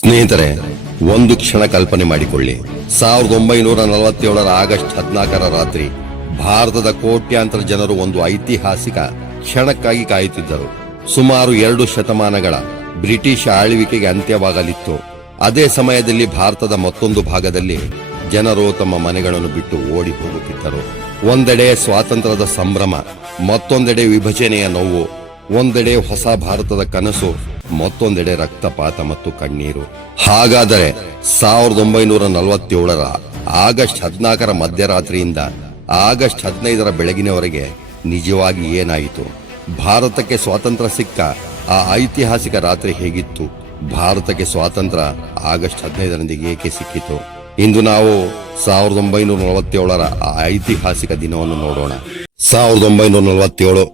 ಸ್ನೇಹಿತರೆ, ಒಂದು ಕ್ಷಣ ಕಲ್ಪನೆ ಮಾಡಿಕೊಳ್ಳಿ. 1947ರ ಆಗಸ್ಟ್ 14ರ ರಾತ್ರಿ ಭಾರತದ ಕೋಟ್ಯಾಂತರ ಜನರು ಒಂದು ಐತಿಹಾಸಿಕ ಕ್ಷಣಕ್ಕಾಗಿ ಕಾಯುತ್ತಿದ್ದರು. ಸುಮಾರು 2 ಶತಮಾನಗಳ ಬ್ರಿಟಿಷ್ ಆಳ್ವಿಕೆಗೆ ಅಂತ್ಯವಾಗಲಿತ್ತು. ಅದೇ ಸಮಯದಲ್ಲಿ ಭಾರತದ ಮತ್ತೊಂದು ಭಾಗದಲ್ಲಿ ಜನರು ತಮ್ಮ ಮನೆಗಳನ್ನು ಬಿಟ್ಟು ಓಡಿ ಹೋಗುತ್ತಿದ್ದರು. ಒಂದೆಡೆ ಸ್ವಾತಂತ್ರ್ಯದ ಸಂಭ್ರಮ, ಮತ್ತೊಂದೆಡೆ ವಿಭಜನೆಯ ನೋವು. ಒಂದೆಡೆ ಹೊಸ ಭಾರತದ ಕನಸು, ಮತ್ತೊಂದೆಡೆ ರಕ್ತಪಾತ ಮತ್ತು ಕಣ್ಣೀರು. ಹಾಗಾದರೆ 1947ರ ಆಗಸ್ಟ್ 14ರ ಮಧ್ಯರಾತ್ರಿಯಿಂದ ಆಗಸ್ಟ್ 15ರ ಬೆಳಗಿನವರೆಗೆ ನಿಜವಾಗಿ ಏನಾಯಿತು? ಭಾರತಕ್ಕೆ ಸ್ವಾತಂತ್ರ್ಯ ಸಿಕ್ಕ ಆ ಐತಿಹಾಸಿಕ ರಾತ್ರಿ ಹೇಗಿತ್ತು? ಭಾರತಕ್ಕೆ ಸ್ವಾತಂತ್ರ್ಯ ಆಗಸ್ಟ್ 15ರಂದು ಏಕೆ ಸಿಕ್ಕಿತು? ಇಂದು ನಾವು 1947ರ ಆ ಐತಿಹಾಸಿಕ ದಿನವನ್ನು ನೋಡೋಣ. 1947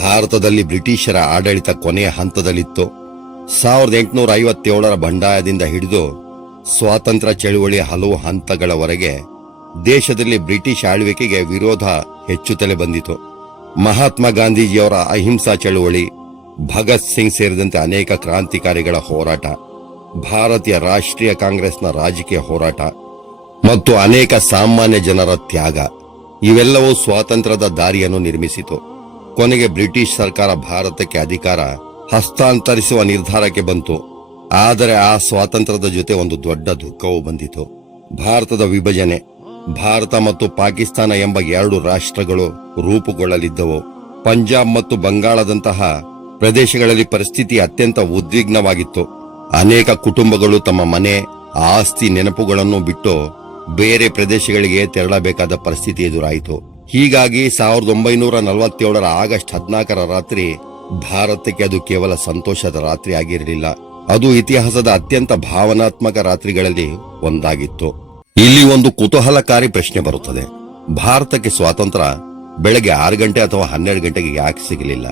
ಭಾರತದಲ್ಲಿ ಬ್ರಿಟಿಷರ ಆಡಳಿತ ಕೊನೆಯ ಹಂತದಲ್ಲಿತ್ತು. 1857ರ ಬಂಡಾಯದಿಂದ ಹಿಡಿದು ಸ್ವಾತಂತ್ರ್ಯ ಚಳುವಳಿಯ ಹಲವು ಹಂತಗಳವರೆಗೆ ದೇಶದಲ್ಲಿ ಬ್ರಿಟಿಷ್ ಆಳ್ವಿಕೆಗೆ ವಿರೋಧ ಹೆಚ್ಚುತ್ತಲೇ ಬಂದಿತು. ಮಹಾತ್ಮ ಗಾಂಧೀಜಿಯವರ ಅಹಿಂಸಾ ಚಳುವಳಿ, ಭಗತ್ ಸಿಂಗ್ ಸೇರಿದಂತೆ ಅನೇಕ ಕ್ರಾಂತಿಕಾರಿಗಳ ಹೋರಾಟ, ಭಾರತೀಯ ರಾಷ್ಟ್ರೀಯ ಕಾಂಗ್ರೆಸ್ನ ರಾಜಕೀಯ ಹೋರಾಟ ಮತ್ತು ಅನೇಕ ಸಾಮಾನ್ಯ ಜನರ ತ್ಯಾಗ ಇವೆಲ್ಲವೂ ಸ್ವಾತಂತ್ರ್ಯದ ದಾರಿಯನ್ನು ನಿರ್ಮಿಸಿತು. ಕೊನೆಗೆ ಬ್ರಿಟಿಷ್ ಸರ್ಕಾರ ಭಾರತಕ್ಕೆ ಅಧಿಕಾರ ಹಸ್ತಾಂತರಿಸುವ ನಿರ್ಧಾರಕ್ಕೆ ಬಂತು. ಆದರೆ ಆ ಸ್ವಾತಂತ್ರ್ಯದ ಜೊತೆ ಒಂದು ದೊಡ್ಡ ದುಃಖವೂ ಬಂದಿತು. ಭಾರತದ ವಿಭಜನೆ. ಭಾರತ ಮತ್ತು ಪಾಕಿಸ್ತಾನ ಎಂಬ 2 ರಾಷ್ಟ್ರಗಳು ರೂಪುಗೊಳ್ಳಲಿದ್ದವು. ಪಂಜಾಬ್ ಮತ್ತು ಬಂಗಾಳದಂತಹ ಪ್ರದೇಶಗಳಲ್ಲಿ ಪರಿಸ್ಥಿತಿ ಅತ್ಯಂತ ಉದ್ವಿಗ್ನವಾಗಿತ್ತು. ಅನೇಕ ಕುಟುಂಬಗಳು ತಮ್ಮ ಮನೆ, ಆಸ್ತಿ, ನೆನಪುಗಳನ್ನು ಬಿಟ್ಟು ಬೇರೆ ಪ್ರದೇಶಗಳಿಗೆ ತೆರಳಬೇಕಾದ ಪರಿಸ್ಥಿತಿ ಎದುರಾಯಿತು. ಹೀಗಾಗಿ 1947ರ ಆಗಸ್ಟ್ 14ರ ರಾತ್ರಿ ಭಾರತಕ್ಕೆ ಅದು ಕೇವಲ ಸಂತೋಷದ ರಾತ್ರಿ ಆಗಿರಲಿಲ್ಲ, ಅದು ಇತಿಹಾಸದ ಅತ್ಯಂತ ಭಾವನಾತ್ಮಕ ರಾತ್ರಿಗಳಲ್ಲಿ ಒಂದಾಗಿತ್ತು. ಇಲ್ಲಿ ಒಂದು ಕುತೂಹಲಕಾರಿ ಪ್ರಶ್ನೆ ಬರುತ್ತದೆ. ಭಾರತಕ್ಕೆ ಸ್ವಾತಂತ್ರ್ಯ ಬೆಳಗ್ಗೆ 6 ಗಂಟೆ ಅಥವಾ 12 ಗಂಟೆಗೆ ಯಾಕೆ ಸಿಗಲಿಲ್ಲ?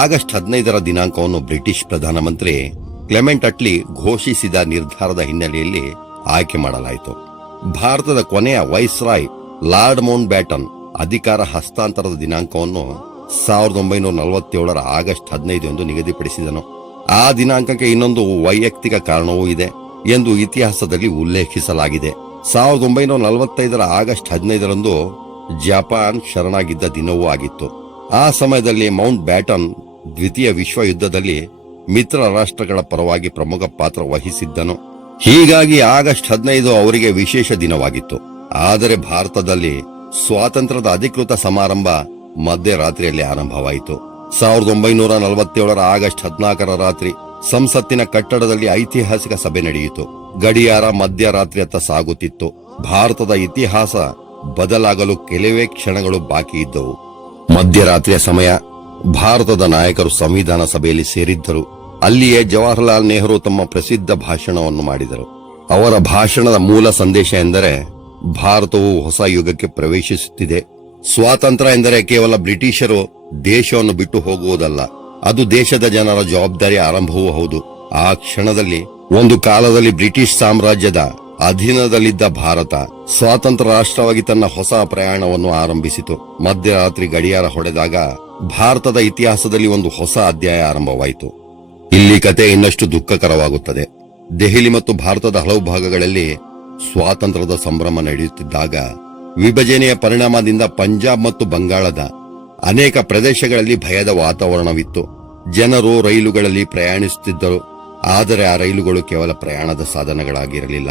ಆಗಸ್ಟ್ 15ರ ದಿನಾಂಕವನ್ನು ಬ್ರಿಟಿಷ್ ಪ್ರಧಾನಮಂತ್ರಿ ಕ್ಲೆಮೆಂಟ್ ಅಟ್ಲಿ ಘೋಷಿಸಿದ ನಿರ್ಧಾರದ ಹಿನ್ನೆಲೆಯಲ್ಲಿ ಆಯ್ಕೆ ಮಾಡಲಾಯಿತು. ಭಾರತದ ಕೊನೆಯ ವೈಸ್ರಾಯ್ ಲಾರ್ಡ್ ಮೌಂಟ್ ಬ್ಯಾಟನ್ ಅಧಿಕಾರ ಹಸ್ತಾಂತರದ ದಿನಾಂಕವನ್ನು 1947ರ ಆಗಸ್ಟ್ 15 ಎಂದು ನಿಗದಿಪಡಿಸಿದನು. ಆ ದಿನಾಂಕಕ್ಕೆ ಇನ್ನೊಂದು ವೈಯಕ್ತಿಕ ಕಾರಣವೂ ಇದೆ ಎಂದು ಇತಿಹಾಸದಲ್ಲಿ ಉಲ್ಲೇಖಿಸಲಾಗಿದೆ. 1945ರ ಆಗಸ್ಟ್ 15ರಂದು ಜಪಾನ್ ಶರಣಾಗಿದ್ದ ದಿನವೂ ಆಗಿತ್ತು. ಆ ಸಮಯದಲ್ಲಿ ಮೌಂಟ್ ಬ್ಯಾಟನ್ ದ್ವಿತೀಯ ವಿಶ್ವ ಯುದ್ಧದಲ್ಲಿ ಮಿತ್ರ ರಾಷ್ಟ್ರಗಳ ಪರವಾಗಿ ಪ್ರಮುಖ ಪಾತ್ರ ವಹಿಸಿದ್ದನು. ಹೀಗಾಗಿ ಆಗಸ್ಟ್ 15 ಅವರಿಗೆ ವಿಶೇಷ ದಿನವಾಗಿತ್ತು. ಆದರೆ ಭಾರತದಲ್ಲಿ ಸ್ವಾತಂತ್ರ್ಯದ ಅಧಿಕೃತ ಸಮಾರಂಭ ಮಧ್ಯರಾತ್ರಿಯಲ್ಲಿ ಆರಂಭವಾಯಿತು. 1947ರ ಆಗಸ್ಟ್ 14ರ ರಾತ್ರಿ ಸಂಸತ್ತಿನ ಕಟ್ಟಡದಲ್ಲಿ ಐತಿಹಾಸಿಕ ಸಭೆ ನಡೆಯಿತು. ಗಡಿಯಾರ ಮಧ್ಯರಾತ್ರಿಯತ್ತ ಸಾಗುತ್ತಿತ್ತು. ಭಾರತದ ಇತಿಹಾಸ ಬದಲಾಗಲು ಕೆಲವೇ ಕ್ಷಣಗಳು ಬಾಕಿ ಇದ್ದವು. ಮಧ್ಯರಾತ್ರಿಯ ಸಮಯ. ಭಾರತದ ನಾಯಕರು ಸಂವಿಧಾನ ಸಭೆಯಲ್ಲಿ ಸೇರಿದ್ದರು. ಅಲ್ಲಿಯೇ ಜವಾಹರಲಾಲ್ ನೆಹರು ತಮ್ಮ ಪ್ರಸಿದ್ಧ ಭಾಷಣವನ್ನು ಮಾಡಿದರು. ಅವರ ಭಾಷಣದ ಮೂಲ ಸಂದೇಶ ಎಂದರೆ ಭಾರತವು ಹೊಸ ಯುಗಕ್ಕೆ ಪ್ರವೇಶಿಸುತ್ತಿದೆ. ಸ್ವಾತಂತ್ರ್ಯ ಎಂದರೆ ಕೇವಲ ಬ್ರಿಟಿಷರು ದೇಶವನ್ನು ಬಿಟ್ಟು ಹೋಗುವುದಲ್ಲ, ಅದು ದೇಶದ ಜನರ ಜವಾಬ್ದಾರಿ ಆರಂಭವೂ ಹೌದು. ಆ ಕ್ಷಣದಲ್ಲಿ ಒಂದು ಕಾಲದಲ್ಲಿ ಬ್ರಿಟಿಷ್ ಸಾಮ್ರಾಜ್ಯದ ಅಧೀನದಲ್ಲಿದ್ದ ಭಾರತ ಸ್ವಾತಂತ್ರ್ಯ ರಾಷ್ಟ್ರವಾಗಿ ತನ್ನ ಹೊಸ ಪ್ರಯಾಣವನ್ನು ಆರಂಭಿಸಿತು. ಮಧ್ಯರಾತ್ರಿ ಗಡಿಯಾರ ಹೊಡೆದಾಗ ಭಾರತದ ಇತಿಹಾಸದಲ್ಲಿ ಒಂದು ಹೊಸ ಅಧ್ಯಾಯ ಆರಂಭವಾಯಿತು. ಇಲ್ಲಿ ಕತೆ ಇನ್ನಷ್ಟು ದುಃಖಕರವಾಗುತ್ತದೆ. ದೆಹಲಿ ಮತ್ತು ಭಾರತದ ಹಲವು ಭಾಗಗಳಲ್ಲಿ ಸ್ವಾತಂತ್ರ್ಯದ ಸಂಭ್ರಮ ನಡೆಯುತ್ತಿದ್ದಾಗ ವಿಭಜನೆಯ ಪರಿಣಾಮದಿಂದ ಪಂಜಾಬ್ ಮತ್ತು ಬಂಗಾಳದ ಅನೇಕ ಪ್ರದೇಶಗಳಲ್ಲಿ ಭಯದ ವಾತಾವರಣವಿತ್ತು. ಜನರು ರೈಲುಗಳಲ್ಲಿ ಪ್ರಯಾಣಿಸುತ್ತಿದ್ದರು. ಆದರೆ ಆ ರೈಲುಗಳು ಕೇವಲ ಪ್ರಯಾಣದ ಸಾಧನಗಳಾಗಿರಲಿಲ್ಲ,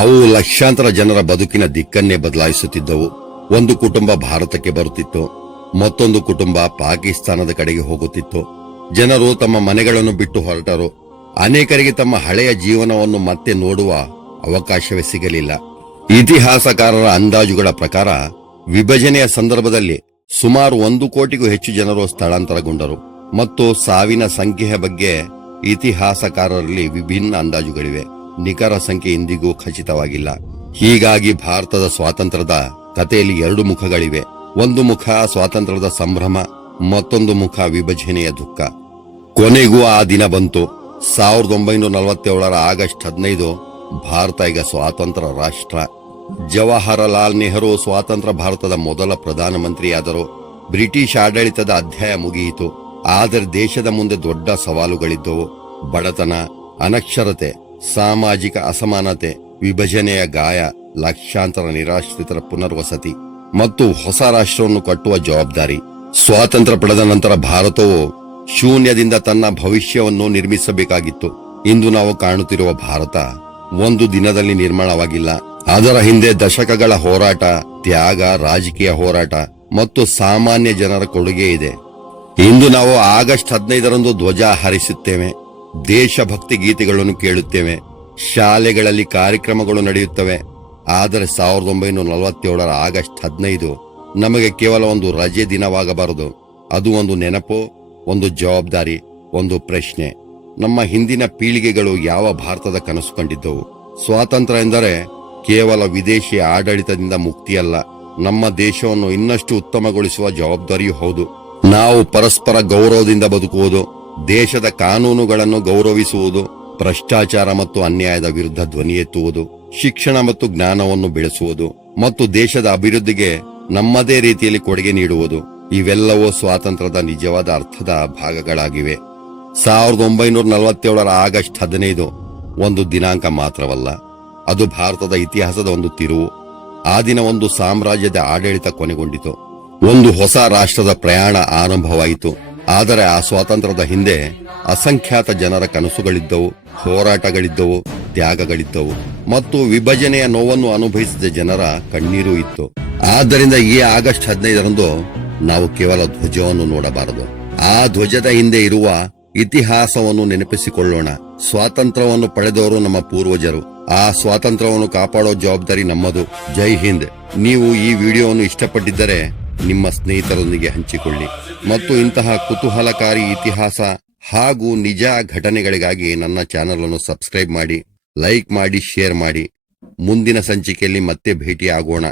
ಅವು ಲಕ್ಷಾಂತರ ಜನರ ಬದುಕಿನ ದಿಕ್ಕನ್ನೇ ಬದಲಾಯಿಸುತ್ತಿದ್ದವು. ಒಂದು ಕುಟುಂಬ ಭಾರತಕ್ಕೆ ಬರುತ್ತಿತ್ತು, ಮತ್ತೊಂದು ಕುಟುಂಬ ಪಾಕಿಸ್ತಾನದ ಕಡೆಗೆ ಹೋಗುತ್ತಿತ್ತು. ಜನರು ತಮ್ಮ ಮನೆಗಳನ್ನು ಬಿಟ್ಟು ಹೊರಟರು. ಅನೇಕರಿಗೆ ತಮ್ಮ ಹಳೆಯ ಜೀವನವನ್ನು ಮತ್ತೆ ನೋಡುವ ಅವಕಾಶವೇ ಸಿಗಲಿಲ್ಲ. ಇತಿಹಾಸಕಾರರ ಅಂದಾಜುಗಳ ಪ್ರಕಾರ ವಿಭಜನೆಯ ಸಂದರ್ಭದಲ್ಲಿ ಸುಮಾರು 1 ಕೋಟಿಗೂ ಹೆಚ್ಚು ಜನರು ಸ್ಥಳಾಂತರಗೊಂಡರು ಮತ್ತು ಸಾವಿನ ಸಂಖ್ಯೆಯ ಬಗ್ಗೆ ಇತಿಹಾಸಕಾರರಲ್ಲಿ ವಿಭಿನ್ನ ಅಂದಾಜುಗಳಿವೆ. ನಿಖರ ಸಂಖ್ಯೆ ಇಂದಿಗೂ ಖಚಿತವಾಗಿಲ್ಲ. ಹೀಗಾಗಿ ಭಾರತದ ಸ್ವಾತಂತ್ರ್ಯದ ಕಥೆಯಲ್ಲಿ 2 ಮುಖಗಳಿವೆ. ಒಂದು ಮುಖ ಸ್ವಾತಂತ್ರ್ಯದ ಸಂಭ್ರಮ, ಮತ್ತೊಂದು ಮುಖ ವಿಭಜನೆಯ ದುಃಖ. ಕೊನೆಗೂ ಆ ದಿನ ಬಂತು. 1947ರ ಆಗಸ್ಟ್ 15. ಭಾರತ ಈಗ ಸ್ವಾತಂತ್ರ್ಯ ರಾಷ್ಟ್ರ. ಜವಾಹರಲಾಲ್ ನೆಹರು ಸ್ವಾತಂತ್ರ್ಯ ಭಾರತದ ಮೊದಲ ಪ್ರಧಾನಮಂತ್ರಿಯಾದರು. ಬ್ರಿಟಿಷ್ ಆಡಳಿತದ ಅಧ್ಯಾಯ ಮುಗಿಯಿತು. ಆದರೆ ದೇಶದ ಮುಂದೆ ದೊಡ್ಡ ಸವಾಲುಗಳಿದ್ದವು. ಬಡತನ, ಅನಕ್ಷರತೆ ಸಾಮಾಜಿಕ ಅಸಮಾನತೆ, ವಿಭಜನೆಯ ಗಾಯ, ಲಕ್ಷಾಂತರ ನಿರಾಶ್ರಿತರ ಪುನರ್ವಸತಿ ಮತ್ತು ಹೊಸ ರಾಷ್ಟ್ರವನ್ನು ಕಟ್ಟುವ ಜವಾಬ್ದಾರಿ. ಸ್ವಾತಂತ್ರ್ಯ ಪಡೆದ ನಂತರ ಭಾರತವು ಶೂನ್ಯದಿಂದ ತನ್ನ ಭವಿಷ್ಯವನ್ನು ನಿರ್ಮಿಸಬೇಕಾಗಿತ್ತು. ಇಂದು ನಾವು ಕಾಣುತ್ತಿರುವ ಭಾರತ ಒಂದು ದಿನದಲ್ಲಿ ನಿರ್ಮಾಣವಾಗಿಲ್ಲ. ಅದರ ಹಿಂದೆ ದಶಕಗಳ ಹೋರಾಟ, ತ್ಯಾಗ, ರಾಜಕೀಯ ಹೋರಾಟ ಮತ್ತು ಸಾಮಾನ್ಯ ಜನರ ಕೊಡುಗೆ ಇದೆ. ಇಂದು ನಾವು ಆಗಸ್ಟ್ 15ರಂದು ಧ್ವಜ ಹಾರಿಸುತ್ತೇವೆ, ದೇಶಭಕ್ತಿ ಗೀತೆಗಳನ್ನು ಕೇಳುತ್ತೇವೆ, ಶಾಲೆಗಳಲ್ಲಿ ಕಾರ್ಯಕ್ರಮಗಳು ನಡೆಯುತ್ತವೆ. ಆದರೆ 1947ರ ಆಗಸ್ಟ್ 15 ನಮಗೆ ಕೇವಲ ಒಂದು ರಜೆ ದಿನವಾಗಬಾರದು. ಅದು ಒಂದು ನೆನಪು, ಒಂದು ಜವಾಬ್ದಾರಿ, ಒಂದು ಪ್ರಶ್ನೆ. ನಮ್ಮ ಹಿಂದಿನ ಪೀಳಿಗೆಗಳು ಯಾವ ಭಾರತದ ಕನಸು ಕಂಡಿದ್ದವು? ಸ್ವಾತಂತ್ರ್ಯ ಎಂದರೆ ಕೇವಲ ವಿದೇಶಿ ಆಡಳಿತದಿಂದ ಮುಕ್ತಿಯಲ್ಲ, ನಮ್ಮ ದೇಶವನ್ನು ಇನ್ನಷ್ಟು ಉತ್ತಮಗೊಳಿಸುವ ಜವಾಬ್ದಾರಿಯೂ ಹೌದು. ನಾವು ಪರಸ್ಪರ ಗೌರವದಿಂದ ಬದುಕುವುದು, ದೇಶದ ಕಾನೂನುಗಳನ್ನು ಗೌರವಿಸುವುದು, ಭ್ರಷ್ಟಾಚಾರ ಮತ್ತು ಅನ್ಯಾಯದ ವಿರುದ್ಧ ಧ್ವನಿ ಎತ್ತುವುದು, ಶಿಕ್ಷಣ ಮತ್ತು ಜ್ಞಾನವನ್ನು ಬೆಳೆಸುವುದು ಮತ್ತು ದೇಶದ ಅಭಿವೃದ್ಧಿಗೆ ನಮ್ಮದೇ ರೀತಿಯಲ್ಲಿ ಕೊಡುಗೆ ನೀಡುವುದು. ಇವೆಲ್ಲವೂ ಸ್ವಾತಂತ್ರ್ಯದ ನಿಜವಾದ ಅರ್ಥದ ಭಾಗಗಳಾಗಿವೆ. 1947ರ ಆಗಸ್ಟ್ 15 ಒಂದು ದಿನಾಂಕ ಮಾತ್ರವಲ್ಲ, ಅದು ಭಾರತದ ಇತಿಹಾಸದ ಒಂದು ತಿರುವು. ಆ ದಿನ ಒಂದು ಸಾಮ್ರಾಜ್ಯದ ಆಡಳಿತ ಕೊನೆಗೊಂಡಿತು, ಒಂದು ಹೊಸ ರಾಷ್ಟ್ರದ ಪ್ರಯಾಣ ಆರಂಭವಾಯಿತು. ಆದರೆ ಆ ಸ್ವಾತಂತ್ರ್ಯದ ಹಿಂದೆ ಅಸಂಖ್ಯಾತ ಜನರ ಕನಸುಗಳಿದ್ದವು, ಹೋರಾಟಗಳಿದ್ದವು, ತ್ಯಾಗಗಳಿದ್ದವು ಮತ್ತು ವಿಭಜನೆಯ ನೋವನ್ನು ಅನುಭವಿಸಿದ ಜನರ ಕಣ್ಣೀರು ಇತ್ತು. ಆದ್ದರಿಂದ ಈ ಆಗಸ್ಟ್ 15ರಂದು ನಾವು ಕೇವಲ ಧ್ವಜವನ್ನು ನೋಡಬಾರದು, ಆ ಧ್ವಜದ ಹಿಂದೆ ಇರುವ ಇತಿಹಾಸವನ್ನು ನೆನಪಿಸಿಕೊಳ್ಳೋಣ. ಸ್ವಾತಂತ್ರ್ಯವನ್ನು ಪಡೆದವರು ನಮ್ಮ ಪೂರ್ವಜರು, ಆ ಸ್ವಾತಂತ್ರ್ಯವನ್ನು ಕಾಪಾಡೋ ಜವಾಬ್ದಾರಿ ನಮ್ಮದು. ಜೈ ಹಿಂದ್. ನೀವು ಈ ವಿಡಿಯೋವನ್ನು ಇಷ್ಟಪಟ್ಟಿದ್ದರೆ ನಿಮ್ಮ ಸ್ನೇಹಿತರೊಂದಿಗೆ ಹಂಚಿಕೊಳ್ಳಿ ಮತ್ತು ಇಂತಹ ಕುತೂಹಲಕಾರಿ ಇತಿಹಾಸ ಹಾಗೂ ನಿಜ ಘಟನೆಗಳಿಗಾಗಿ ನನ್ನ ಚಾನೆಲ್ ಅನ್ನು ಸಬ್ಸ್ಕ್ರೈಬ್ ಮಾಡಿ, ಲೈಕ್ ಮಾಡಿ, ಶೇರ್ ಮಾಡಿ. ಮುಂದಿನ ಸಂಚಿಕೆಯಲ್ಲಿ ಮತ್ತೆ ಭೇಟಿಯಾಗೋಣ.